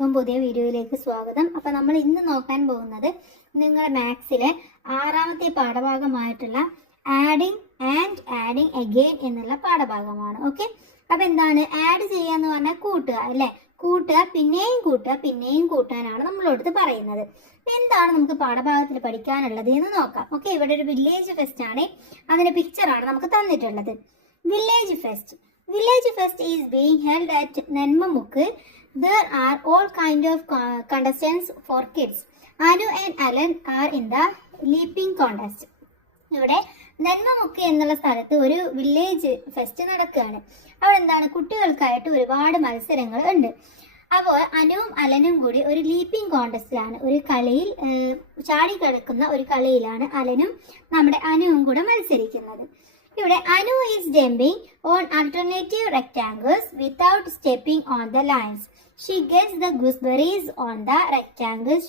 പുതിയ വീഡിയോയിലേക്ക് സ്വാഗതം. അപ്പോൾ നമ്മൾ ഇന്ന് നോക്കാൻ പോകുന്നത് നിങ്ങളുടെ മാത്സിലെ 6ാമത്തെ പാഠഭാഗമായിട്ടുള്ള ആഡിങ് അഗെയിൻ എന്നുള്ള പാഠഭാഗമാണ്. ഓക്കെ, അപ്പോൾ എന്താണ് ആഡ് ചെയ്യാന്ന് പറഞ്ഞാൽ കൂട്ടുക അല്ലേ? കൂട്ടുക പിന്നെയും കൂട്ടാനാണ് നമ്മളോട് പറയുന്നത്. എന്താണ് നമുക്ക് പാഠഭാഗത്തിൽ പഠിക്കാനുള്ളത് എന്ന് നോക്കാം. ഓക്കെ, ഇവിടെ ഒരു വില്ലേജ് ഫെസ്റ്റ് ആണ്, അതിന്റെ പിക്ചറാണ് നമുക്ക് തന്നിട്ടുള്ളത്. Village fest is being held at Nenmamukku. There are all kind of contestants for kids. Anu and Alan are in the leaping contest. ഇവിടെ നെന്മമുക്ക് എന്നുള്ള സ്ഥലത്ത് ഒരു വില്ലേജ് ഫെസ്റ്റ് നടക്കുകയാണ്. അവിടെ എന്താണ്, കുട്ടികൾക്കായിട്ട് ഒരുപാട് മത്സരങ്ങൾ ഉണ്ട്. അപ്പോൾ അനുവും അലനും കൂടി ഒരു ലീപ്പിംഗ് കോntestലാണ്, ഒരു കളിയിൽ ചാടി കിടക്കുന്ന ഒരു കളിയിലാണ് അലനും നമ്മുടെ അനുവും കൂടെ മത്സരിക്കുന്നത്. ഇവിടെ Anu is jumping on alternative rectangles without stepping on the lines. She gets the gooseberries on the rectangles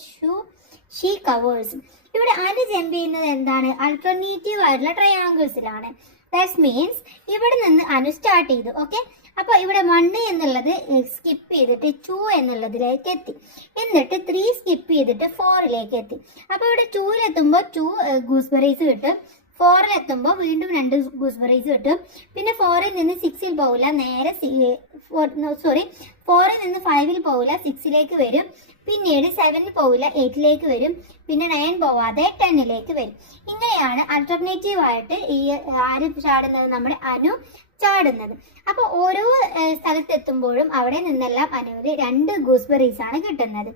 she covers. ഇവിടെ അനു ജമ്പ് ചെയ്യുന്നത് എന്താണ്, ആൾട്ടർനേറ്റീവ് ആയിട്ടുള്ള ട്രയാങ്കിൾസിലാണ്. ദാറ്റ് മീൻസ് ഇവിടെ നിന്ന് അനു സ്റ്റാർട്ട് ചെയ്തു. ഓക്കെ, അപ്പോൾ ഇവിടെ 1 എന്നുള്ളത് സ്കിപ്പ് ചെയ്തിട്ട് 2 എന്നുള്ളതിലേക്ക് എത്തി, എന്നിട്ട് 3 സ്കിപ്പ് ചെയ്തിട്ട് 4ലേക്ക് എത്തി. അപ്പോൾ ഇവിടെ 2-ലെത്തുമ്പോൾ 2 ഗൂസ്ബെറീസ് കിട്ടും, 4-ലെത്തുമ്പോൾ വീണ്ടും 2 ഗൂസ്ബെറീസ് കിട്ടും. പിന്നെ 4-ൽ നിന്ന് 6-ൽ പോകില്ല, നേരെ 4-ൽ നിന്ന് 5-ൽ പോകില്ല, 6-ലേക്ക് വരും. പിന്നീട് 7-ൽ പോകില്ല, 8-ലേക്ക് വരും. പിന്നെ 9 പോവാതെ 10-ലേക്ക് വരും. ഇങ്ങനെയാണ് ആൾട്ടർനേറ്റീവ് ആയിട്ട് ഈ ആര് ചാടുന്നത്, നമ്മുടെ അനു ചാടുന്നത്. അപ്പോൾ ഓരോ സ്ഥലത്തെത്തുമ്പോഴും അവിടെ നിന്നെല്ലാം അനുവിന് 2 ഗൂസ്ബെറീസ് ആണ് കിട്ടുന്നത്.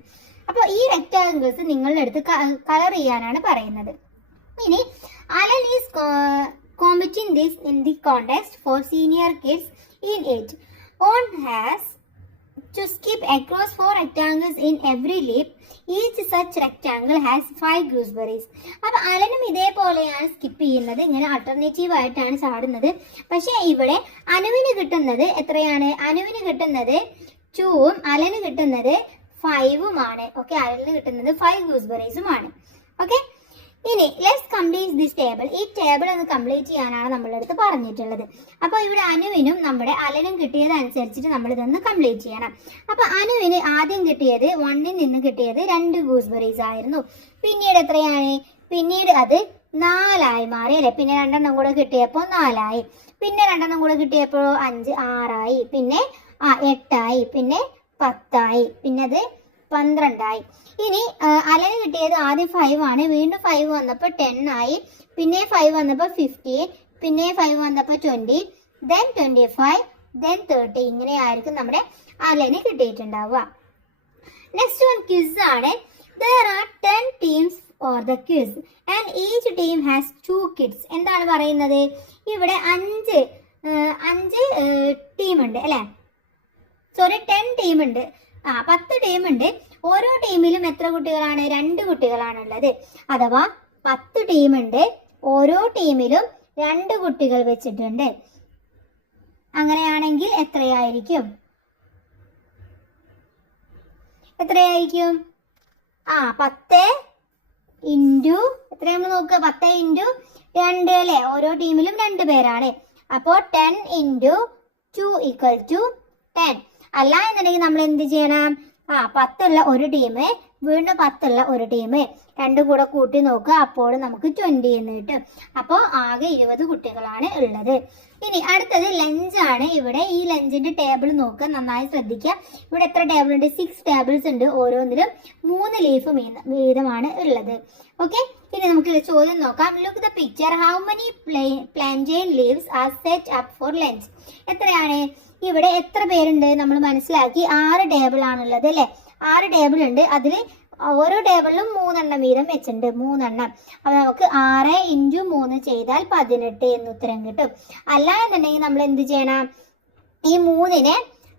അപ്പോൾ ഈ റെക്ടാങ്കിൾസ് നിങ്ങളുടെ അടുത്ത് കളർ ചെയ്യാനാണ് പറയുന്നത്. ഇനി Alan is competing this in the contest for senior kids in age. On has to skip across 4 rectangles in every leap. Each such rectangle has 5 gooseberries. അപ്പോൾ അലനും ഇതേപോലെയാണ് സ്കിപ്പ് ചെയ്യുന്നത്, ഇങ്ങനെ ആൾട്ടർനേറ്റീവ് ആയിട്ടാണ് ചാടുന്നത്. പക്ഷേ ഇവിടെ അനുവിന് കിട്ടുന്നത് എത്രയാണ്, അനുവിന് കിട്ടുന്നത് 2ഉം അലന് കിട്ടുന്നത് 5ഉമാണ്. ഓക്കെ, അലന് കിട്ടുന്നത് 5 ഗൂസ്ബെറീസുമാണ്. ഓക്കെ, ഇനി ലെറ്റ്സ് കംപ്ലീറ്റ് ദിസ് ടേബിൾ. ഈ ടേബിൾ ഒന്ന് കംപ്ലീറ്റ് ചെയ്യാനാണ് നമ്മളുടെ അടുത്ത് പറഞ്ഞിട്ടുള്ളത്. അപ്പോൾ ഇവിടെ അനുവിനും നമ്മുടെ അലനും കിട്ടിയതനുസരിച്ചിട്ട് നമ്മൾ ഇതൊന്ന് കംപ്ലീറ്റ് ചെയ്യണം. അപ്പോൾ അനുവിന് ആദ്യം കിട്ടിയത് 1-ൽ നിന്ന് കിട്ടിയത് 2 ഗൂസ്ബെറീസ് ആയിരുന്നു. പിന്നീട് എത്രയാണ്, പിന്നീട് അത് 4ആയി മാറി അല്ലേ? പിന്നെ 2 കൂടെ കിട്ടിയപ്പോൾ 4ആയി, പിന്നെ 2 കൂടെ കിട്ടിയപ്പോൾ 5, 6ആയി, പിന്നെ 8ആയി, പിന്നെ 10ആയി, പിന്നെ അത് 12ആയി. ഇനി അലന് കിട്ടിയത് ആദ്യം 5 ആണ്, വീണ്ടും 5 വന്നപ്പോൾ 10 ആയി, പിന്നെ 5 വന്നപ്പോൾ 15, പിന്നെ 5 വന്നപ്പോൾ 20, then 25, then 30. ഇങ്ങനെയായിരിക്കും നമ്മുടെ അലന് കിട്ടിയിട്ടുണ്ടാവുക. നെക്സ്റ്റ് വൺ ക്വിസ് ആണ്. There are 10 teams for the quiz and each team has 2 kids. എന്താണ് പറയുന്നത്, ഇവിടെ 5 ടീമുണ്ട് അല്ലേ? 10 ടീമുണ്ട്, 10 ടീമുണ്ട്. ഓരോ ടീമിലും എത്ര കുട്ടികളാണ്, 2 കുട്ടികളാണുള്ളത്. അഥവാ 10 ടീമുണ്ട്, ഓരോ ടീമിലും 2 കുട്ടികൾ വെച്ചിട്ടുണ്ട്. അങ്ങനെയാണെങ്കിൽ എത്രയായിരിക്കും 10 ഇൻറ്റു എത്രയാണ് നോക്കുക, 10 ഇൻറ്റു 2 അല്ലേ? ഓരോ ടീമിലും 2 പേരാണ്. അപ്പോൾ 10 ഇൻറ്റു 2 = 10. അല്ല എന്നുണ്ടെങ്കിൽ നമ്മൾ എന്ത് ചെയ്യണം, 10 ഒരു ടീം, വീണ്ടും 10 ഒരു ടീം, 2 കൂടെ കൂട്ടി നോക്കുക, അപ്പോൾ നമുക്ക് 20 എന്ന് കിട്ടും. അപ്പോൾ ആകെ 20 കുട്ടികളാണ് ഉള്ളത്. ഇനി അടുത്തത് ലഞ്ചാണ്. ഇവിടെ ഈ ലഞ്ചിന്റെ ടേബിൾ നോക്കുക, നന്നായി ശ്രദ്ധിക്കുക. ഇവിടെ എത്ര ടേബിൾ ഉണ്ട്, 6 ടേബിൾസ് ഉണ്ട്. ഓരോന്നിലും 3 ലീഫ് വീതമാണ് ഉള്ളത്. ഓക്കെ, ഇനി നമുക്ക് ചോദ്യം നോക്കാം. Look the picture. How many plantain leaves R set up for lunch? എത്രയാണ്, ഇവിടെ എത്ര പേരുണ്ട് നമ്മൾ മനസ്സിലാക്കി. 6 ടേബിൾ ആണുള്ളത് അല്ലേ? 6 ടേബിൾ ഉണ്ട്, അതിൽ ഓരോ ടേബിളിലും 3 വീതം വെച്ചിട്ടുണ്ട്, 3. അപ്പോൾ നമുക്ക് 6 × 3 ചെയ്താൽ 18 എന്ന് ഉത്തരം കിട്ടും. അല്ല എന്നുണ്ടെങ്കിൽ നമ്മൾ എന്ത് ചെയ്യണം, ഈ 3നെ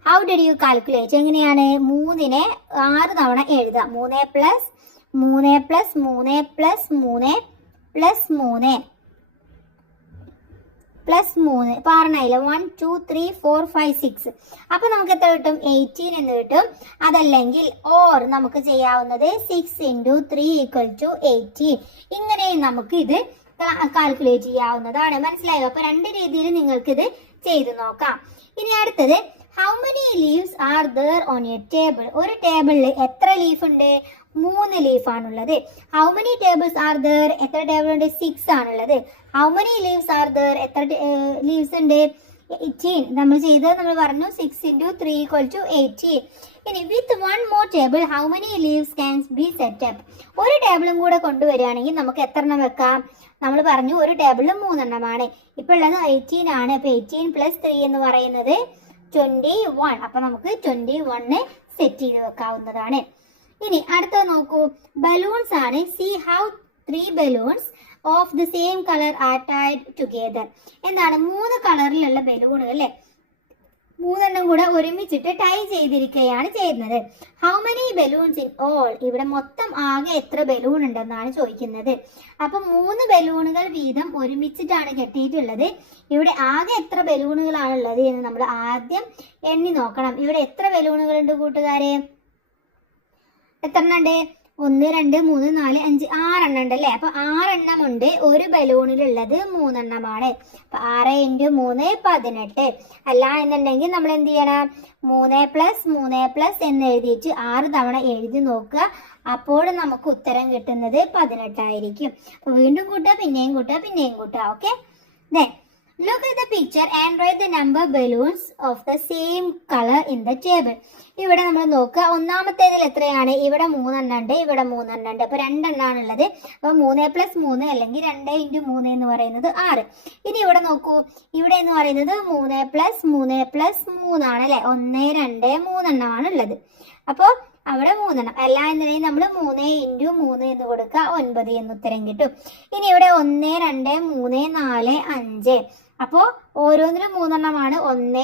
ഹൗ ഡിഡ് യു കാൽക്കുലേറ്റ്, എങ്ങനെയാണ് 3നെ 6 തവണ എഴുതാം. 3 + 3 + 3 + 3 + 3 +3 പറഞ്ഞില്ല, 1 2 3 4 5 6. അപ്പൊ നമുക്ക് എത്ര കിട്ടും, 18 എന്ന് കിട്ടും. അതല്ലെങ്കിൽ ഓർ നമുക്ക് ചെയ്യാവുന്നത് 6 × 3 = 18. ഇങ്ങനെയും നമുക്ക് ഇത് കാൽക്കുലേറ്റ് ചെയ്യാവുന്നതാണ്. മനസ്സിലായോ? അപ്പൊ 2 രീതിയിൽ നിങ്ങൾക്ക് ഇത് ചെയ്തു നോക്കാം. ഇനി അടുത്തത് how many leaves are there on A table? ഒരു ടേബിളിൽ എത്ര ലീഫ് ഉണ്ട്? 3 ലീഫ് ആണുള്ളത്. How many tables are there? എത്ര ടേബിൾ ഉണ്ട്? 6 ആണുള്ളത്. How many leaves are there? എത്ര ലീവ്സ് ഉണ്ട്? 18. നമ്മൾ ചെയ്തത് നമ്മൾ പറഞ്ഞു 6 × 3 = 18. ഇനി with one more table how many leaves can be set up? ഒരു ടേബിളും കൂടെ കൊണ്ടുവരികയാണെങ്കിൽ നമുക്ക് എത്ര എണ്ണം വെക്കാം? നമ്മൾ പറഞ്ഞു ഒരു ടേബിളിൽ 3 എണ്ണമാണ്. ഇപ്പോൾ ഉള്ളത് 18 ആണ്. അപ്പോൾ 18 + 3 എന്ന് പറയുന്നത് 21. അപ്പോൾ നമുക്ക് 21 സെറ്റ് ചെയ്ത് വെക്കാവുന്നതാണ്. ഇനി അടുത്തത് നോക്കൂ, ബലൂൺസ് ആണ്. See how 3 balloons of the same colour are tied together. എന്താണ്? 3 കളറിലുള്ള ബലൂണുകൾ അല്ലേ, 3 എണ്ണം കൂടെ ഒരുമിച്ചിട്ട് ടൈ ചെയ്തിരിക്കുകയാണ് ചെയ്യുന്നത്. How many balloons in all? ഇവിടെ മൊത്തം ആകെ എത്ര ബലൂൺ ഉണ്ടെന്നാണ് ചോദിക്കുന്നത്. അപ്പൊ 3 ബലൂണുകൾ വീതം ഒരുമിച്ചിട്ടാണ് കെട്ടിയിട്ടുള്ളത്. ഇവിടെ ആകെ എത്ര ബലൂണുകളാണ് ഉള്ളത് എന്ന് നമ്മൾ ആദ്യം എണ്ണി നോക്കണം. ഇവിടെ എത്ര ബലൂണുകൾ ഉണ്ട് കൂട്ടുകാരെ? എത്ര എണ്ണം ഉണ്ട്? 1, 2, 3, 4, 5, 6 എണ്ണം ഉണ്ട് അല്ലേ? അപ്പൊ 6 എണ്ണം ഉണ്ട്. ഒരു ബലൂണിലുള്ളത് 3 എണ്ണമാണ്. അപ്പൊ 6 × 3 18. അല്ല എന്നുണ്ടെങ്കിൽ നമ്മൾ എന്ത് ചെയ്യണം? 3+3+ എന്ന് എഴുതിയിട്ട് 6 തവണ എഴുതി നോക്കുക. അപ്പോൾ നമുക്ക് ഉത്തരം കിട്ടുന്നത് 18 ആയിരിക്കും. അപ്പൊ വീണ്ടും കൂട്ടുക, പിന്നെയും കൂട്ടുക, പിന്നെയും കൂട്ടുക. Okay, look at the picture and write the number balloons of the same color in the table. ഇവിടെ നമ്മൾ നോക്കുക, ഒന്നാമത്തേതിൽ എത്രയാണ്? ഇവിടെ 3 എണ്ണം ഉണ്ട്, ഇവിടെ 3 എണ്ണം ഉണ്ട്. അപ്പൊ 2 എണ്ണമാണ് ഉള്ളത്. അപ്പൊ 3+3 അല്ലെങ്കിൽ 2 × 3 എന്ന് പറയുന്നത് 6. ഇനി ഇവിടെ നോക്കൂ, ഇവിടെ എന്ന് പറയുന്നത് 3+3+3 ആണ് അല്ലെ. 1, 2, 3 എണ്ണമാണ് ഉള്ളത്. അപ്പോ അവിടെ 3 എണ്ണം. അല്ല എന്നുണ്ടെങ്കിൽ നമ്മൾ 3 × 3 എന്ന് കൊടുക്കുക, 9 എന്ന് ഉത്തരം കിട്ടും. ഇനി ഇവിടെ 1, 2, 3, 4, 5. അപ്പോ ഓരോന്നിനും 3 എണ്ണമാണ്. 1,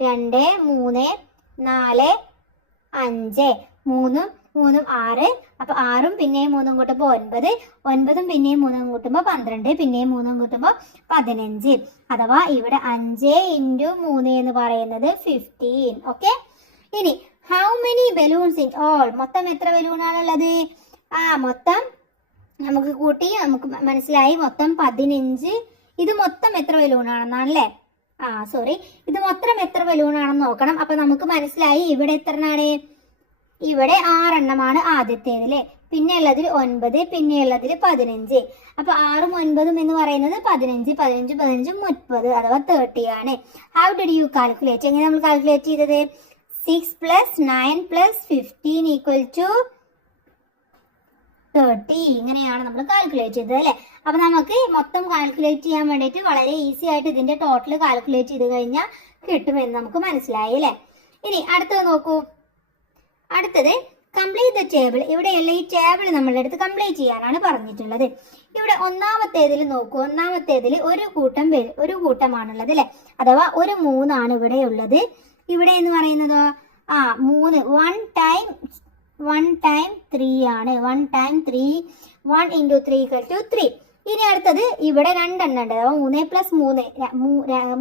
2, 3, 4, 5. 3 3 6. അപ്പൊ 6ഉം പിന്നെയും 3ഉം കൂട്ടുമ്പോ 9. 9ഉം പിന്നെയും 3ഉം കൂട്ടുമ്പോ 12. പിന്നെയും 3ഉം കൂട്ടുമ്പോ 15. അഥവാ ഇവിടെ 5 × 3 എന്ന് പറയുന്നത് 15. ഓക്കെ, ഇനി how many balloons in all? മൊത്തം എത്ര ബലൂണാണുള്ളത്? മൊത്തം നമുക്ക് കൂട്ടി നമുക്ക് മനസ്സിലായി. മൊത്തം 15. ഇത് മൊത്തം എത്ര ബലൂണാണെന്നാണല്ലേ? സോറി, ഇത് മൊത്തം എത്ര ബലൂണാണെന്ന് നോക്കണം. അപ്പൊ നമുക്ക് മനസ്സിലായി ഇവിടെ എത്ര എണ്ണമാണ്? ഇവിടെ 6 എണ്ണമാണ് ആദ്യത്തേതില്. പിന്നെ ഉള്ളതിൽ 9, പിന്നെ ഉള്ളതിൽ 15. അപ്പൊ 6ഉം 9ഉം എന്ന് പറയുന്നത് 15. 15 15 30 അഥവാ 30 ആണ്. How did you calculate? എങ്ങനെ നമ്മൾ കാൽക്കുലേറ്റ് ചെയ്തത്? 6 + 9 + 15 = 30. ഇങ്ങനെയാണ് നമ്മൾ കാൽക്കുലേറ്റ് ചെയ്തത് അല്ലെ. അപ്പൊ നമുക്ക് മൊത്തം കാൽക്കുലേറ്റ് ചെയ്യാൻ വേണ്ടിയിട്ട് വളരെ ഈസി ആയിട്ട് ഇതിന്റെ ടോട്ടൽ കാൽക്കുലേറ്റ് ചെയ്ത് കഴിഞ്ഞാൽ കിട്ടുമെന്ന് നമുക്ക് മനസ്സിലായി അല്ലെ. ഇനി അടുത്തത് നോക്കൂ, അടുത്തത് കംപ്ലീറ്റ് ദ ടേബിൾ. ഇവിടെയുള്ള ഈ ടേബിൾ നമ്മളുടെ അടുത്ത് കംപ്ലീറ്റ് ചെയ്യാനാണ് പറഞ്ഞിട്ടുള്ളത്. ഇവിടെ ഒന്നാമത്തേതിൽ നോക്കൂ, ഒന്നാമത്തേതിൽ ഒരു കൂട്ടമാണുള്ളത് അല്ലെ, അഥവാ ഒരു 3 ആണ് ഇവിടെ ഉള്ളത്. ഇവിടെ എന്ന് പറയുന്നതോ 3 1 ടൈം 3 ആണ്. 1 ടൈം 3, 1 × 3 = 3. ഇനി അടുത്തത് ഇവിടെ 2 എണ്ണം ഉണ്ട്. 3+3,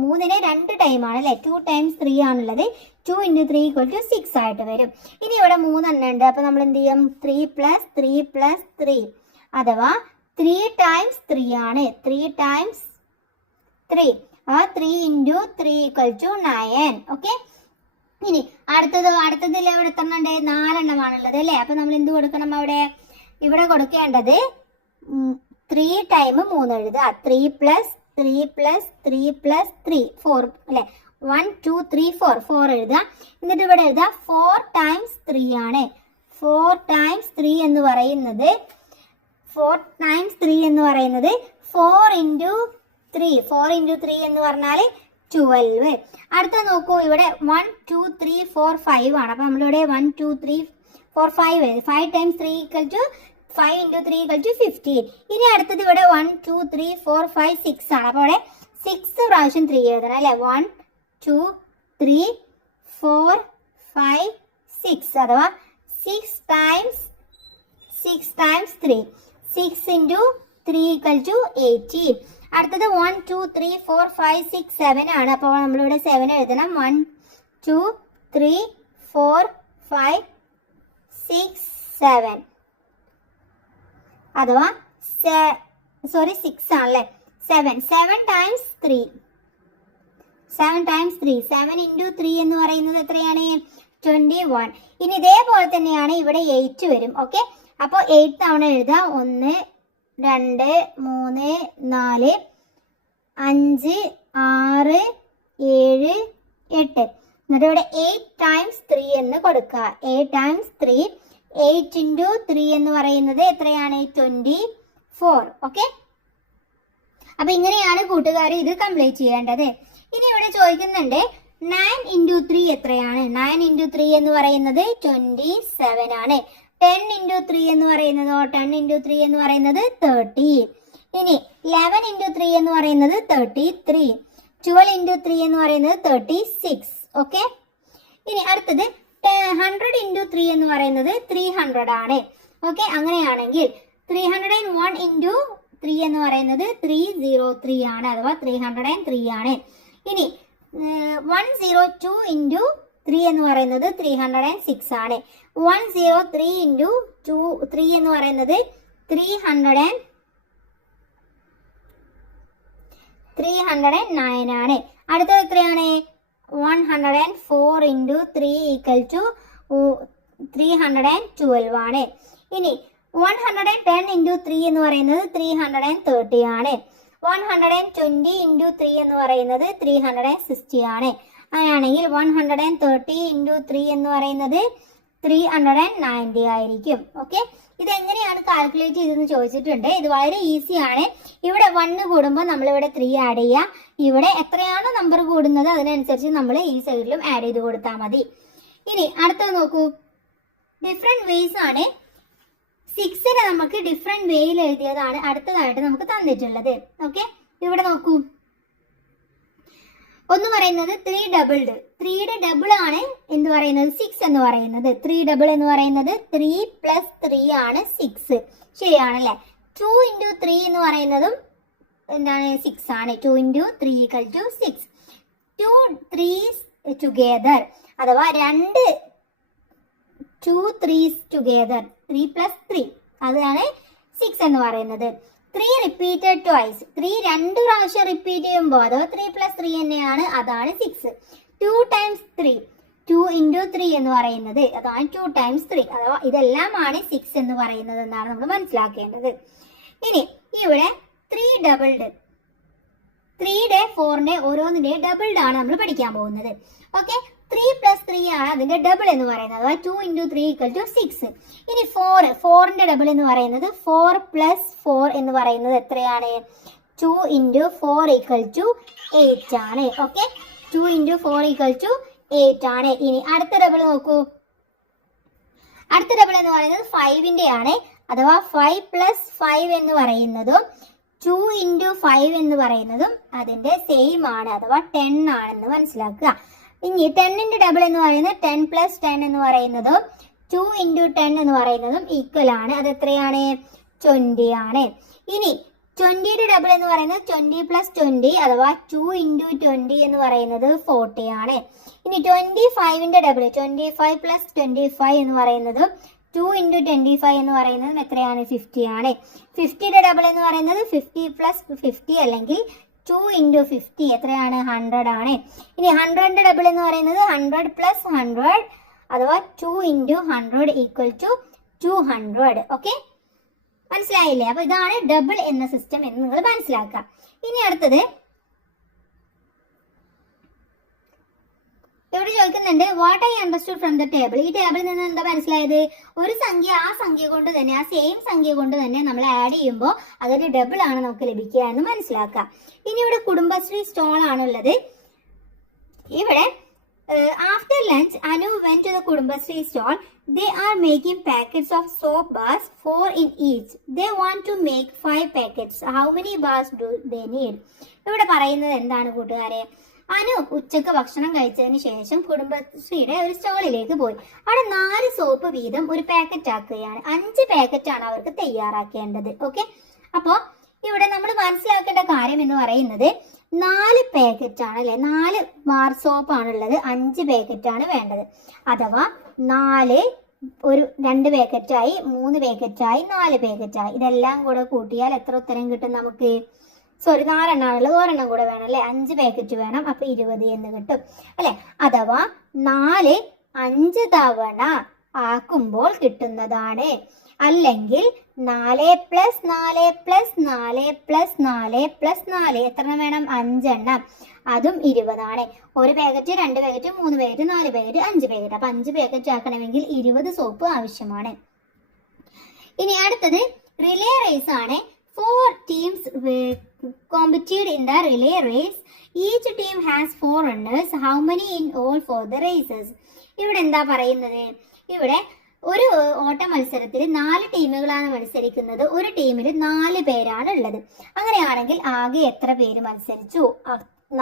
3നെ 2 ടൈം ആണ് അല്ലെ. 2 × 3 ആണുള്ളത്. 2 × 3 = 6 ആയിട്ട് വരും. ഇനി ഇവിടെ 3 എണ്ണം ഉണ്ട്. അപ്പൊ നമ്മൾ എന്ത് ചെയ്യും? 3+3+3 അഥവാ 3 × 3 ആണ്. 3 × 3 3 × 3 = 9. ഓക്കെ, ഇനി അടുത്തതിൽ എവിടെ എത്ര ഉണ്ട്? 4 എണ്ണമാണുള്ളത് അല്ലെ. അപ്പൊ നമ്മൾ എന്ത് കൊടുക്കണം? ഇവിടെ കൊടുക്കേണ്ടത് 3 ടൈം 3 എഴുതുക. 3+3+3+3 4 അല്ലെ. 1 2 3 4 എഴുതുക. എന്നിട്ട് ഇവിടെ എഴുതുക 4 × 3 ആണ്. 4 × 3 എന്ന് പറയുന്നത് 4 × 3 എന്ന് പറഞ്ഞാൽ 12. അടുത്ത നോക്കൂ, ഇവിടെ 1 2 3 4 5 ആണ്. അപ്പൊ നമ്മളിവിടെ 1 2 3 4 5 5 × 3 = 5 × 3 = 15. ഇനി അടുത്തത് ഇവിടെ 1 2 3 4 5 6 ആണ്. അപ്പൊ ഇവിടെ 6 പ്രാവശ്യം 3 എഴുതണം അല്ലെ. 1 2 3 4 5 6 അഥവാ 6 × 3 6 × 3 = 18. അടുത്തത് 1 2 3 4 5 6 7 ആണ്. അപ്പോൾ നമ്മളിവിടെ 7 എഴുതണം. 1 2 3 4 5 6 7 അഥവാ 6 ആണല്ലേ. 7 × 3 7 ടൈംസ് 3, 7 ഇൻറ്റു 3 എന്ന് പറയുന്നത് എത്രയാണ്? 21. ഇനി ഇതേപോലെ തന്നെയാണ് ഇവിടെ 8 വരും. ഓക്കെ, അപ്പോൾ 8 തവണ എഴുതാം. 1 2 3 4 5 6 7 8. എന്നിട്ട് ഇവിടെ 8 ടൈംസ് 3 എന്ന് കൊടുക്കുക. 8 ടൈംസ് 3, 8 ഇൻറ്റു 3 എന്ന് പറയുന്നത് എത്രയാണ്? 24. ഓക്കെ, അപ്പൊ ഇങ്ങനെയാണ് കൂട്ടുകാർ ഇത് കംപ്ലീറ്റ് ചെയ്യേണ്ടത്. ഇനി ഇവിടെ ചോദിക്കുന്നുണ്ട് 9 ഇൻറ്റു 3 എത്രയാണ്? 9 ഇൻറ്റു 3 എന്ന് പറയുന്നത് 27 ആണ്. 10 ഇൻറ്റു 3 എന്ന് പറയുന്നതോ? 10 ഇൻറ്റു 3 എന്ന് പറയുന്നത് 30. ഇനി 11 ഇൻറ്റു 3 എന്ന് പറയുന്നത് 33. 12 ഇൻറ്റു 3 എന്ന് പറയുന്നത് 36. ഓക്കെ, ഇനി അടുത്തത് 100 ഇൻറ്റു 3 എന്ന് പറയുന്നത് 300 ആണ്. ഓക്കെ, അങ്ങനെയാണെങ്കിൽ 301 ഇൻറ്റു 3 എന്ന് പറയുന്നത് 303 ആണ്, അഥവാ 303 ആണ്. ഇനി 102 ഇൻറ്റു 3 എന്ന് പറയുന്നത് 306 ആണ്. 103 ഇൻറ്റു 3 എന്ന് പറയുന്നത് 309 ആണ്. അടുത്തത് എത്രയാണ്? 104 ഇൻറ്റു 3 ഈക്വൽ ടു 312 ആണ്. ഇനി 110 ഇൻറ്റു 3 എന്ന് പറയുന്നത് 330 ആണ്. 120 ഇൻറ്റു 3 എന്ന് പറയുന്നത് 360 ആണ്. അങ്ങനെയാണെങ്കിൽ 130 ഇൻറ്റു 3 എന്ന് പറയുന്നത് 390 ആയിരിക്കും. ഓക്കെ, ഇതെങ്ങനെയാണ് കാൽക്കുലേറ്റ് ചെയ്തതെന്ന് ചോദിച്ചിട്ടുണ്ട്. ഇത് വളരെ ഈസി ആണ്. ഇവിടെ 1 കൂടുമ്പോൾ നമ്മളിവിടെ 3 ആഡ് ചെയ്യുക. ഇവിടെ എത്രയാണോ നമ്പർ കൂടുന്നത് അതിനനുസരിച്ച് നമ്മൾ ഈ സൈഡിലും ആഡ് ചെയ്ത് കൊടുത്താൽ മതി. ഇനി അടുത്തത് നോക്കൂ, ഡിഫറെന്റ് വേസ് ആണ്. 6നെ നമുക്ക് ഡിഫറെന്റ് വേയിൽ എഴുതിയതാണ് അടുത്തതായിട്ട് നമുക്ക് തന്നിട്ടുള്ളത്. ഓക്കെ, ഇവിടെ നോക്കൂ, ഒന്ന് പറയുന്നത് 3 ഡബിൾഡ്. 3യുടെ ഡബിൾ ആണ് എന്ത് പറയുന്നത്? 6 എന്ന് പറയുന്നത്. 3 ഡബിൾ എന്ന് പറയുന്നത് 3 പ്ലസ് 3 ആണ് 6. ശരിയാണല്ലേ? 2 ഇൻറ്റു 3 എന്ന് പറയുന്നതും എന്താണ്? 6 ആണ്. 2 into 3 equal to 6. 2 3s together, അഥവാ 2 3s ടുഗെദർ, 3 പ്ലസ് 3, അതാണ് 6 എന്ന് പറയുന്നത്. 3 റിപ്പീറ്റഡ് ട്വൈസ്, 3 2 പ്രാവശ്യം റിപ്പീറ്റ് ചെയ്യുമ്പോൾ അതോ 3 പ്ലസ് 3 തന്നെയാണ്, അതാണ് 6. 2 ടൈംസ് 3, 2 ഇൻറ്റു 3 എന്ന് പറയുന്നത് അതാണ് 2 ടൈംസ് 3, അഥവാ ഇതെല്ലാമാണ് 6 എന്ന് പറയുന്നത് എന്നാണ് നമ്മൾ മനസ്സിലാക്കേണ്ടത്. ഇനി ഇവിടെ 3 ഡബിൾഡ്, 3യുടെ 4ന്റെ ഓരോന്നിന്റെ ഡബിൾഡ് ആണ് നമ്മൾ പഠിക്കാൻ പോകുന്നത്. ഓക്കെ, 3 പ്ലസ് 3 ആണ് അതിന്റെ ഡബിൾ എന്ന് പറയുന്നത്, അഥവാ 2 ഇൻറ്റു 3 ഈക്വൽ ടു 6. ഇനി 4ന്റെ ഡബിൾ എന്ന് പറയുന്നത് 4 പ്ലസ് 4 എന്ന് പറയുന്നത് എത്രയാണ്? 2 ഇൻറ്റു 4 ഈക്വൽ ടു 8 ആണ്. ഓക്കെ, 2 ഇൻറ്റു 4 ഈക്വൽ ടു 8 ആണ്. ഇനി അടുത്ത ഡബിൾ നോക്കൂ, അടുത്ത ഡബിൾ എന്ന് പറയുന്നത് 5ന്റെ ആണ്, അഥവാ 5 പ്ലസ് 5 എന്ന് പറയുന്നതും 2 ഇൻറ്റു 5 എന്ന് പറയുന്നതും അതിന്റെ സെയിം ആണ്, അഥവാ 10 ആണെന്ന് മനസ്സിലാക്കുക. ഇനി 10ന്റെ ഡബിൾ എന്ന് പറയുന്നത് 10 പ്ലസ് 10 എന്ന് പറയുന്നതും 2 ഇൻറ്റു 10 എന്ന് പറയുന്നതും ഈക്വൽ ആണ്. അത് എത്രയാണ്? 20 ആണ്. ഇനി 20യുടെ ഡബിൾ എന്ന് പറയുന്നത് 20 പ്ലസ് 20, അഥവാ 2 ഇൻറ്റു 20 എന്ന് പറയുന്നത് 40 ആണ്. ഇനി 25ന്റെ ഡബിൾ 25 പ്ലസ് 25 എന്ന് പറയുന്നത് 2 ഇൻറ്റു 25 എന്ന് പറയുന്നത് എത്രയാണ്? 50 ആണ്. 50യുടെ ഡബിൾ എന്ന് പറയുന്നത് 50 പ്ലസ് 50 അല്ലെങ്കിൽ 2 ഇൻറ്റു 50 എത്രയാണ്? 100 ആണ്. ഇനി 100ന്റെ ഡബിൾ എന്ന് പറയുന്നത് 100 പ്ലസ് 100, അഥവാ 2 ഇൻറ്റു 100 ഈക്വൽ ടു 200. ഓക്കെ, മനസ്സിലായില്ലേ? അപ്പൊ ഇതാണ് ഡബിൾ എന്ന സിസ്റ്റം എന്ന് നിങ്ങൾ മനസ്സിലാക്കുക. ഇനി അടുത്തത് ഇവിടെ ചോദിക്കുന്നുണ്ട്, what I understood from the table. ഈ ടേബിളിൽ നിന്ന് എന്താ മനസ്സിലായത്? ഒരു സംഖ്യ ആ സംഖ്യ കൊണ്ട് തന്നെ, ആ സെയിം സംഖ്യ കൊണ്ട് തന്നെ നമ്മൾ ആഡ് ചെയ്യുമ്പോൾ അതൊരു ഡബിൾ ആണ് നമുക്ക് ലഭിക്കുക എന്ന് മനസ്സിലാക്കുക. ഇനി ഇവിടെ കുടുംബശ്രീ സ്റ്റോൾ ആണുള്ളത്. ഇവിടെ after lunch, Anu went to the Kudumbashree stall. They are making packets of soap bars, 4 in each. They want to make 5 packets. How many bars do they need? ഇവിടെ പറയുന്നത് എന്താണ് കൂട്ടുകാരെ? അനു ഉച്ചക്ക് ഭക്ഷണം കഴിച്ചതിന് ശേഷം കുടുംബശ്രീയുടെ ഒരു സ്റ്റോളിലേക്ക് പോയി. അവിടെ 4 സോപ്പ് വീതം ഒരു പാക്കറ്റ് ആക്കുകയാണ്. 5 പാക്കറ്റ് ആണ് അവർക്ക് തയ്യാറാക്കേണ്ടത്. ഓക്കെ, അപ്പോൾ ഇവിടെ നമ്മൾ മനസ്സിലാക്കേണ്ട കാര്യം എന്ന് പറയുന്നത് 4 പാക്കറ്റ് ആണ് അല്ലെ, 4 ബാർ സോപ്പ് ആണുള്ളത്, 5 പാക്കറ്റ് ആണ് വേണ്ടത്. അഥവാ 4 ഒരു 2 പാക്കറ്റായി, 3 പാക്കറ്റായി, 4 പാക്കറ്റായി. ഇതെല്ലാം കൂടെ കൂട്ടിയാൽ എത്ര ഉത്തരം കിട്ടും നമുക്ക്? സോറി 4 എണ്ണമാണുള്ളത്, ഒരെണ്ണം കൂടെ വേണം അല്ലേ, 5 പാക്കറ്റ് വേണം, അപ്പൊ 20 എന്ന് കിട്ടും അല്ലെ. അഥവാ 4 5 തവണ ആക്കുമ്പോൾ കിട്ടുന്നതാണ്. അല്ലെങ്കിൽ 4 + 4 + 4 + 4 + 4 എത്ര വേണം, 5 എണ്ണം, അതും 20 ആണ്. ഒരു packet, 2 packet, 3 packet, 4 packet, 5 packet. അപ്പൊ 5 പാക്കറ്റ് ആക്കണമെങ്കിൽ 20 സോപ്പ് ആവശ്യമാണ്. ഇനി അടുത്തത് റിലേ റേസ് ആണ്. 4 teams competed in the relay race. Each team has 4 runners. How many in all for the races? ഇവിടെ എന്താ പറയുന്നത്, ഇവിടെ ഒരു ഓട്ട മത്സരത്തിൽ 4 ടീമുകളാണ് മത്സരിക്കുന്നത്. ഒരു ടീമിൽ 4 പേരാണ് ഉള്ളത്. അങ്ങനെയാണെങ്കിൽ ആകെ എത്ര പേര് മത്സരിച്ചു?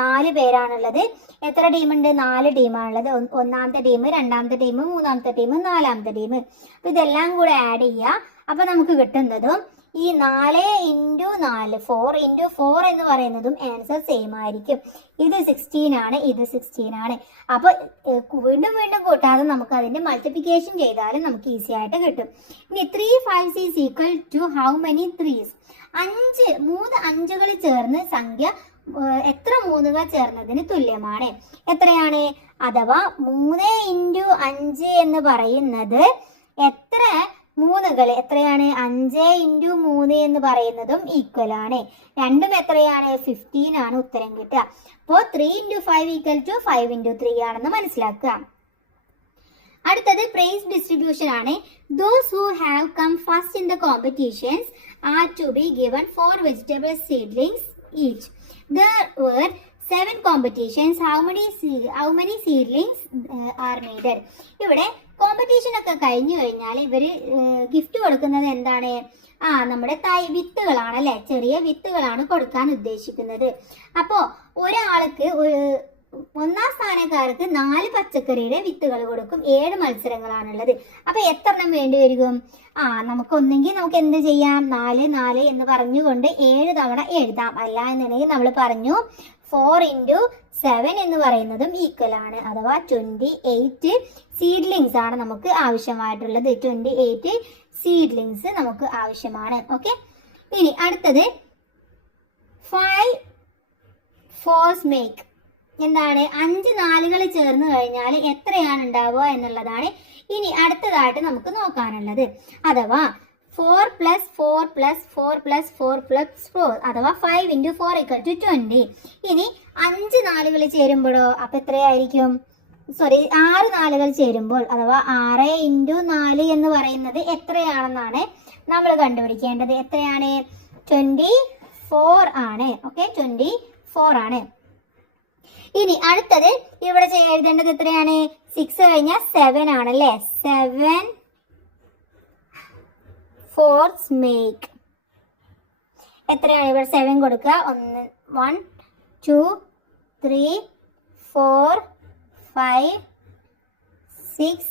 4 പേരാണുള്ളത്. എത്ര ടീമുണ്ട്? 4 ടീമാണുള്ളത്. ഒന്നാമത്തെ ടീം, രണ്ടാമത്തെ ടീം, മൂന്നാമത്തെ ടീം, നാലാമത്തെ ടീം. അപ്പൊ ഇതെല്ലാം കൂടെ ആഡ് ചെയ്യുക. അപ്പൊ നമുക്ക് കിട്ടുന്നതും ഈ 4 × 4 4 × 4 എന്ന് പറയുന്നതും ആൻസർ സെയിം ആയിരിക്കും. ഇത് 16 ആണ്, ഇത് 16 ആണ്. അപ്പൊ വീണ്ടും വീണ്ടും കൂട്ടാതെ നമുക്ക് അതിന്റെ മൾട്ടിപ്ലിക്കേഷൻ ചെയ്താലും നമുക്ക് ഈസി ആയിട്ട് കിട്ടും. ഇനി 3 5s is equal to how many 3s? 3 അഞ്ചുകൾ ചേർന്ന് സംഖ്യ എത്ര 3കൾ ചേർന്നതിന് തുല്യമാണ്? എത്രയാണ്? അഥവാ 3 × 5 എന്ന് പറയുന്നത് എത്ര 3കൾ എത്രയാണ്? 5 × 3 എന്ന് പറയുന്നതും ഈക്വൽ ആണ്. രണ്ടും എത്രയാണ്? 15 ആണ് ഉത്തരം കിട്ടുക. അപ്പോൾ 3 × 5 = 5 × 3 ആണെന്ന് മനസ്സിലാക്കുക. അടുത്തത് പ്രൈസ് ഡിസ്ട്രിബ്യൂഷൻ ആണ്. Those who have come first in the competitions are to be given 4 vegetable seedlings each. There were 7 competitions. How many seedlings are needed? ഇവിടെ കോമ്പറ്റീഷൻ ഒക്കെ കഴിഞ്ഞു കഴിഞ്ഞാൽ ഇവര് ഗിഫ്റ്റ് കൊടുക്കുന്നത് എന്താണ്? നമ്മുടെ വിത്തുകളാണ് അല്ലെ, ചെറിയ വിത്തുകളാണ് കൊടുക്കാൻ ഉദ്ദേശിക്കുന്നത്. അപ്പോ ഒരാൾക്ക്, ഒന്നാം സ്ഥാനക്കാർക്ക് 4 പച്ചക്കറിയുടെ വിത്തുകൾ കൊടുക്കും. 7 മത്സരങ്ങളാണുള്ളത്. അപ്പൊ എത്ര എണ്ണം വേണ്ടി വരും? നമുക്കൊന്നെങ്കിൽ നമുക്ക് എന്ത് ചെയ്യാം, 4 4 എന്ന് പറഞ്ഞുകൊണ്ട് 7 തവണ എഴുതാം. അല്ല എന്നുണ്ടെങ്കിൽ നമ്മൾ പറഞ്ഞു 4 × 7 എന്ന് പറയുന്നതും ഈക്വൽ ആണ്. അഥവാ 28 സീഡ്ലിങ്സ് ആണ് നമുക്ക് ആവശ്യമായിട്ടുള്ളത്. 28 സീഡ്ലിങ്സ് നമുക്ക് ആവശ്യമാണ്. ഓക്കെ. ഇനി അടുത്തത് 5 4s make. എന്താണ്? 5 4കൾ ചേർന്ന് കഴിഞ്ഞാൽ എത്രയാണ് ഉണ്ടാവുക എന്നുള്ളതാണ് ഇനി അടുത്തതായിട്ട് നമുക്ക് നോക്കാനുള്ളത്. അഥവാ 4 + 4 + 4 + 4 + 4 അഥവാ 5 × 4 = 20. ഇനി 5 4കൾ ചേരുമ്പോഴോ അപ്പൊ എത്രയായിരിക്കും? 6 4കൾ ചേരുമ്പോൾ അഥവാ 6 × 4 എന്ന് പറയുന്നത് എത്രയാണെന്നാണ് നമ്മൾ കണ്ടുപിടിക്കേണ്ടത്. എത്രയാണ്? 24 ആണ്. ഓക്കെ, 24 ആണ്. ഇനി അടുത്തത് ഇവിടെ എഴുതേണ്ടത് എത്രയാണ്? 6 കഴിഞ്ഞാൽ 7 ആണല്ലേ. 7 4s make. എത്രയാണ്? ഇവിടെ 7 കൊടുക്കുക. 1 2 3 4 5 6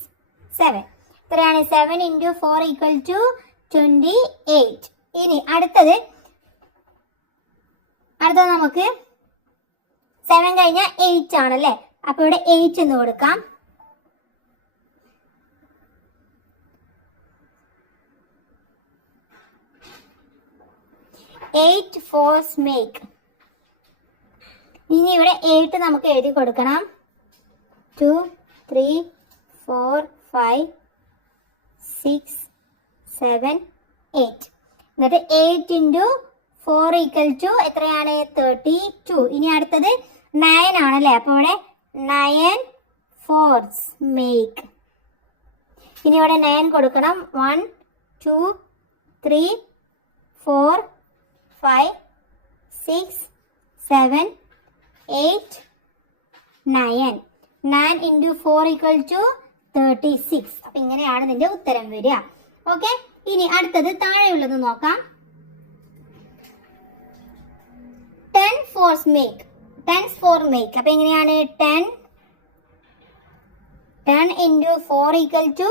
7. എത്രയാണ്? 7 × 4 = 28. ഇനി അടുത്തത് നമുക്ക് 7 കഴിഞ്ഞാൽ 8 ആണല്ലേ. അപ്പൊ ഇവിടെ 8 എന്ന് കൊടുക്കാം. 8 4s make. ഇനി ഇവിടെ 8 നമുക്ക് എഴുതി കൊടുക്കണം. 2 3 4 5 6 7 8. എന്നിട്ട് 8 × 4 = എത്രയാണ്? 32. ഇനി അടുത്തത് 9 ആണല്ലേ. അപ്പൊ ഇവിടെ 9 4s make. ഇനി ഇവിടെ 9 കൊടുക്കണം. 1 2 3 4 5 6 7 8 9. 9 × 4 = 36. അപ്പൊ ഇങ്ങനെയാണ് ഇതിന്റെ ഉത്തരം വരിക. ഓക്കെ. ഇനി അടുത്തത് താഴെയുള്ളത് നോക്കാം. 10 4s make. 10s 4 make. അപ്പൊ എങ്ങനെയാണ്? 10 × 4 =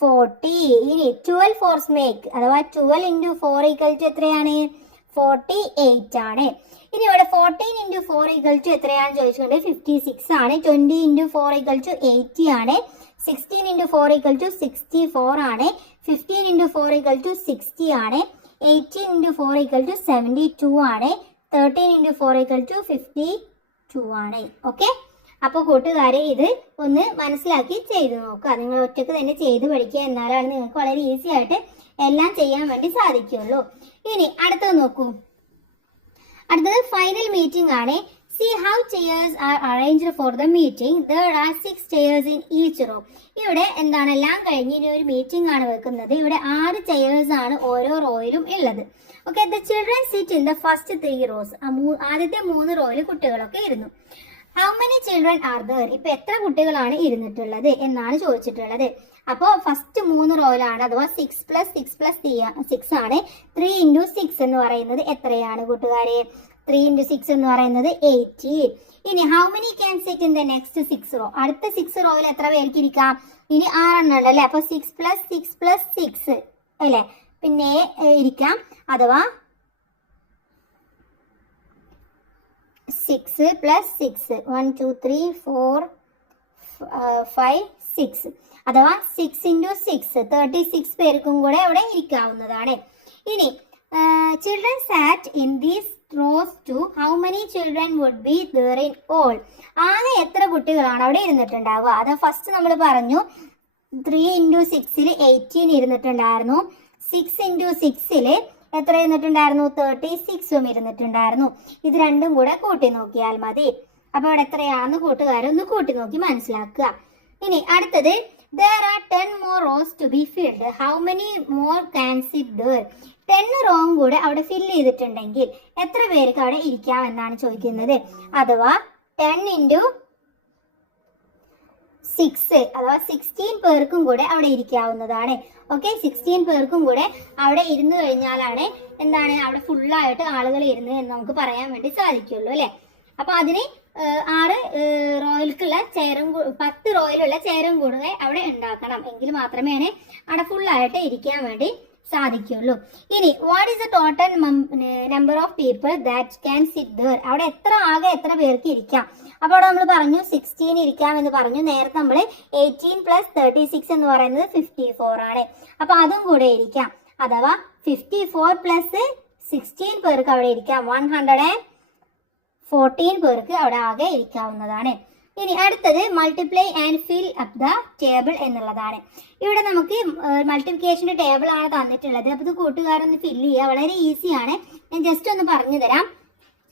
40. ഇനി 12 4s make അഥവാ 12 × 4 = എത്രയാണ്? 48 ആണ്. ഇനി ഇവിടെ 14 × 4 = എത്രയാണെന്ന് ചോദിച്ചുകൊണ്ട് 56 ആണ്. 20 × 4 = 80 ആണ്. 16 × 4 = 64 ആണ്. 15 × 4 = 60 ആണ്. 18 × 4 = 72 ആണ്. 13 into 4 equal to 52 ആണ്. ഓക്കെ, അപ്പോൾ കൂട്ടുകാരെ ഇത് ഒന്ന് മനസ്സിലാക്കി ചെയ്ത് നോക്കുക. നിങ്ങൾ ഒറ്റക്ക് തന്നെ ചെയ്ത് പഠിക്കുക, എന്നാലാണ് നിങ്ങൾക്ക് വളരെ ഈസി ആയിട്ട് എല്ലാം ചെയ്യാൻ വേണ്ടി സാധിക്കുള്ളൂ. ഇനി അടുത്തത് നോക്കൂ. അടുത്തത് ഫൈനൽ മീറ്റിംഗ് ആണ്. See how chairs are arranged for the meeting. There are 6 chairs in each row. ഇവിടെ എന്താണ് എല്ലാം കഴിഞ്ഞ് ഇനി ഒരു മീറ്റിംഗ് ആണ് വെക്കുന്നത്. ഇവിടെ 6 ചെയേഴ്സ് ആണ് ഓരോ റോയിലും ഉള്ളത്. Okay, the children sit in the first 3 rows. ആദ്യത്തെ 3 റോയിൽ കുട്ടികളൊക്കെ ഇരുന്നു. How many children are there? ഇപ്പൊ എത്ര കുട്ടികളാണ് ഇരുന്നിട്ടുള്ളത് എന്നാണ് ചോദിച്ചിട്ടുള്ളത്. അപ്പോൾ ഫസ്റ്റ് 3 റോയിലാണ്, അഥവാ 6 + 6 + 6 ആണ്. 3 × 6 എന്ന് പറയുന്നത് എത്രയാണ് കൂട്ടുകാരെ? 3 × 6 എന്ന് പറയുന്നത് 18. ഇനി how many can sit in the next 6 row? അടുത്ത 6 റോയിൽ എത്ര പേർക്ക് ഇരിക്കാം? ഇനി 6 എണ്ണം ഉണ്ടല്ലേ, അപ്പൊ 6 + 6 + 6 അല്ലേ, പിന്നെ ഇരിക്കാം. അഥവാ 6 + 6 1 2 3 4 5 6, അഥവാ 6 × 6 36 പേർക്കും കൂടെ അവിടെ ഇരിക്കാവുന്നതാണ്. ഇനി children sat in these rows too. How many children would be there in all? ആകെ എത്ര കുട്ടികളാണ് അവിടെ ഇരുന്നിട്ടുണ്ടാവുക? അത് ഫസ്റ്റ് നമ്മൾ പറഞ്ഞു 3 × 6 18 ഇരുന്നിട്ടുണ്ടായിരുന്നു. 6 × 6 എത്ര ഇരുന്നിട്ടുണ്ടായിരുന്നു? 36 ഇരുന്നിട്ടുണ്ടായിരുന്നു. ഇത് രണ്ടും കൂടെ കൂട്ടി നോക്കിയാൽ മതി. അപ്പൊ അവിടെ എത്രയാണെന്ന് കൂട്ടുകാരൊന്ന് കൂട്ടി നോക്കി മനസ്സിലാക്കുക. ഇനി അടുത്തത് there are 10 more rows to be filled. How many more can sit there? 10 റോവും കൂടെ അവിടെ ഫില്ല് ചെയ്തിട്ടുണ്ടെങ്കിൽ എത്ര പേർക്ക് അവിടെ ഇരിക്കാം എന്നാണ് ചോദിക്കുന്നത്. അഥവാ 10 × 6 അഥവാ 16 പേർക്കും കൂടെ അവിടെ ഇരിക്കാവുന്നതാണ്. ഓക്കെ, 16 പേർക്കും കൂടെ അവിടെ ഇരുന്ന് കഴിഞ്ഞാലാണ് എന്താണ് അവിടെ ഫുള്ളായിട്ട് ആളുകൾ ഇരുന്ന് എന്ന് നമുക്ക് പറയാൻ വേണ്ടി സാധിക്കുള്ളൂ അല്ലെ. അപ്പൊ അതിന് 6 റോയിൽക്കുള്ള ചെയറും 10 റോയിലുള്ള ചെയറും കൂടെ അവിടെ ഉണ്ടാക്കണം, എങ്കിൽ മാത്രമേ അവിടെ ഫുള്ളായിട്ട് ഇരിക്കാൻ വേണ്ടി സാധിക്കുള്ളൂ. ഇനി what is the total number of people that can sit there? അവിടെ ആകെ എത്ര പേർക്ക് ഇരിക്കാം? അപ്പോൾ അവിടെ നമ്മൾ പറഞ്ഞു 16 ഇരിക്കാം എന്ന് പറഞ്ഞു. നേരത്തെ നമ്മൾ 18 + 36 എന്ന് പറയുന്നത് 54 ആണ്. അപ്പൊ അതും കൂടെ ഇരിക്കാം. അഥവാ 54 + 16 പേർക്ക് അവിടെ ഇരിക്കാം. 114 പേർക്ക് അവിടെ ആകെ ഇരിക്കാവുന്നതാണ്. ഇനി അടുത്തത് multiply and fill up the table എന്നുള്ളതാണ്. ഇവിടെ നമുക്ക് മൾട്ടിപ്ലിക്കേഷന്റെ ടേബിൾ ആണ് തന്നിട്ടുള്ളത്. അപ്പൊ ഇത് കൂട്ടുകാരൊന്ന് ഫില്ല് ചെയ്യുക, വളരെ ഈസിയാണ്. ഞാൻ ജസ്റ്റ് ഒന്ന് പറഞ്ഞു തരാം.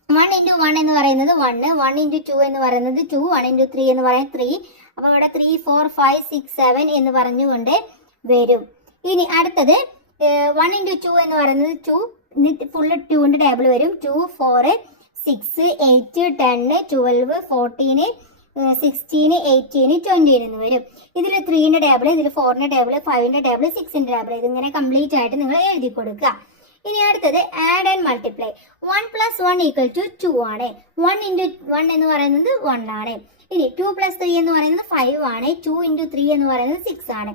1 × 1 എന്ന് പറയുന്നത് 1, 1 × 2 എന്ന് പറയുന്നത് 2, 1 × 3 എന്ന് പറയുന്നത് 3. അപ്പൊ ഇവിടെ 3 4 5 6 7 എന്ന് പറഞ്ഞുകൊണ്ട് വരും. ഇനി അടുത്തത് 1 × 2 എന്ന് പറയുന്നത് 2, ഫുള്ള് 2ന്റെ ടേബിൾ വരും. 2 4 6 8 10 12 14 16 18 20 എന്ന് വരും. ഇതിൽ 3ന്റെ ടേബിൾ, ഇതിൽ 4ന്റെ ടേബിൾ, 5ന്റെ ടേബിൾ, 6ന്റെ ടേബിൾ, ഇതിങ്ങനെ കംപ്ലീറ്റ് ആയിട്ട് നിങ്ങൾ എഴുതി കൊടുക്കുക. ഇനി അടുത്തത് ആഡ് ആൻഡ് മൾട്ടിപ്ലൈ. 1 + 1 = 2 ആണ്. 1 × 1 എന്ന് പറയുന്നത് 1 ആണ്. ഇനി 2 + 3 എന്ന് പറയുന്നത് 5 ആണ്. 2 × 3 എന്ന് പറയുന്നത് 6 ആണ്.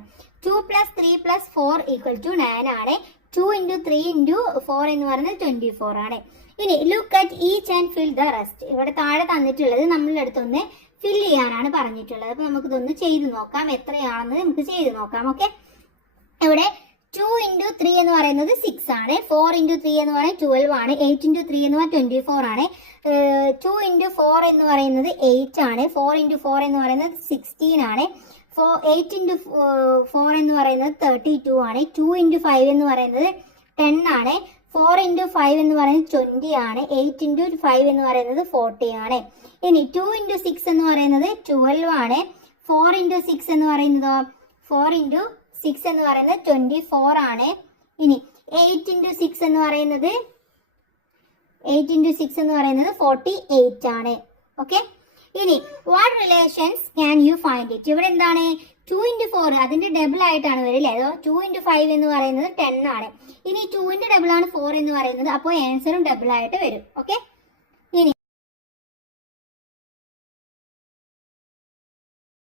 2 + 3 + 4 = 9 ആണ്. 2 × 3 × 4 എന്ന് പറയുന്നത് 24 ആണ്. ഇനി look at each and fill the rest. ഇവിടെ താഴെ തന്നിട്ടുള്ളത് നമ്മളുടെ അടുത്തൊന്ന് ഫിൽ ചെയ്യാനാണ് പറഞ്ഞിട്ടുള്ളത്. അപ്പൊ നമുക്കിതൊന്ന് ചെയ്ത് നോക്കാം, എത്രയാണെന്ന് നമുക്ക് ചെയ്ത് നോക്കാം. ഓക്കെ, ഇവിടെ 2 × 3 എന്ന് പറയുന്നത് 6 ആണ്. 4 × 3 എന്ന് പറയുന്നത് 12 ആണ്. 8 × 3 എന്ന് പറയുന്നത് 24 ആണ്. 2 × 4 എന്ന് പറയുന്നത് 8 ആണ്. 4 × 4 എന്ന് പറയുന്നത് 16 ആണ്. 8 × 4 എന്ന് പറയുന്നത് 32 ആണ്. 2 × 5 എന്ന് പറയുന്നത് 10 ആണ്. 4 × 5 എന്ന് പറയുന്നത് 20 ആണ്. 8 × 5 എന്ന് പറയുന്നത് 40 ആണ്. ഇനി 2 × 6 എന്ന് പറയുന്നത് 12 ആണ്. 4 × 6 എന്ന് പറയുന്നതോ 4 × 6 എന്ന് പറയുന്നത് 24 ആണ്. ഇനി 8 × 6 എന്ന് പറയുന്നത് 48 ആണ്. ഓക്കെ, ഇനി what relations can you find it? ഇവിടെ എന്താണ് 2 × 4 അതിന്റെ ഡബിൾ ആയിട്ടാണ് വരില്ലേ. അതോ 2 × 5 എന്ന് പറയുന്നത് 10 ആണ്. ഇനി 2ന്റെ ഡബിൾ ആണ് 4 എന്ന് പറയുന്നത്. അപ്പോൾ ആൻസറും ഡബിൾ ആയിട്ട് വരും. ഓക്കെ.